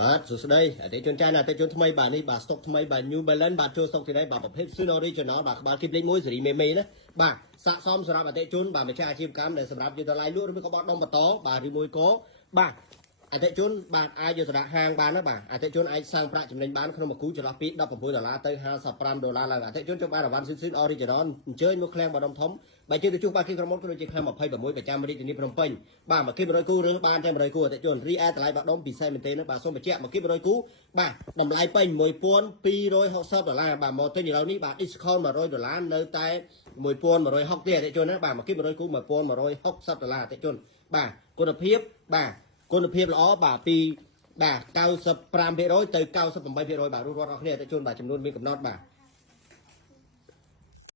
បាទសួស្តីអតិជនចាយអតិជនថ្មីបាទនេះបាទស្តុកថ្មីបាទ New Balance បាទចូលស្តុកទីនេះបាទប្រភេទ Sun Original បាទក្បាលគីបលេខ1សេរីមេមេណាបាទស័ក្តិសមសម្រាប់អតិជនបាទម្ចាស់អាជីវកម្មដែលសម្រាប់យកតម្លៃលក់ឬក៏បោះដុំបន្តបាទឬមួយក៏បាទអតិជនបាទអាចយកសម្រាប់ហាងបានណាបាទអតិជនអាចសាងប្រាក់ចំណេញបានក្នុងមួយគូចន្លោះពី$16ទៅ$55ឡើងអតិជនចង់បានរង្វាន់ Sun Original អញ្ជើញមកឃ្លាំងបោះដុំធំបើជិះទៅជួបបាទគីក្រុមក៏ដូចជាឃ្លាំង26ប្រចាំរាជធានីភ្នំពេញបាទមកគី100គូឬបានតែ100គូអតិជនរីឯតម្លៃបោះដុំពិសេសមែនទេណាបាទសូមបញ្ជាក់មកគី100គូបាទតម្លៃពេញ$1260បាទមកទិញឥឡូវនេះបាទ discount $100នៅតែ1160ទេអតិជនណាបាទមកគី100គូ$1160អតិជនបាទគុណភាពបាទគុណភាពល្អបាទពីបាទ95%ទៅ98%បាទរួមរាល់អស់គ្នាអតិជនបាទចំនួនមានកំណត់បាទ